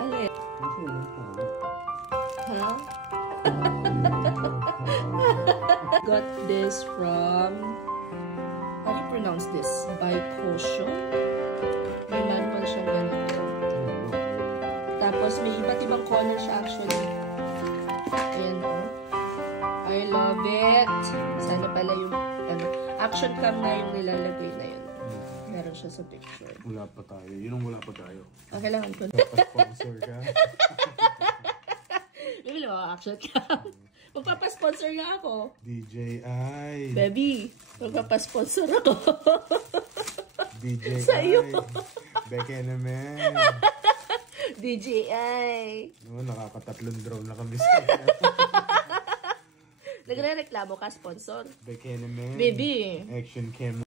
Alin? Ha? Got this from, how do you pronounce this? Baikosho? May manual siyang ganito. Tapos may iba't ibang color siya actually. Ayan o. I love it. Sana pala yung action cam na yung nilalagay na yun. Meron siya sa picture. Wala pa tayo. Yun ang wala pa tayo. Kailangan ko na. Sponsor ka. Bibili mo action cam. Magpapasponsor nga ako. DJI. Baby, magpapasponsor ako. DJI. Sa'yo. Beke naman. DJI. No, nakakatatlong drone na kami sa'yo. Nagre-reklamo ka, sponsor? Beke naman. Baby. Action cam.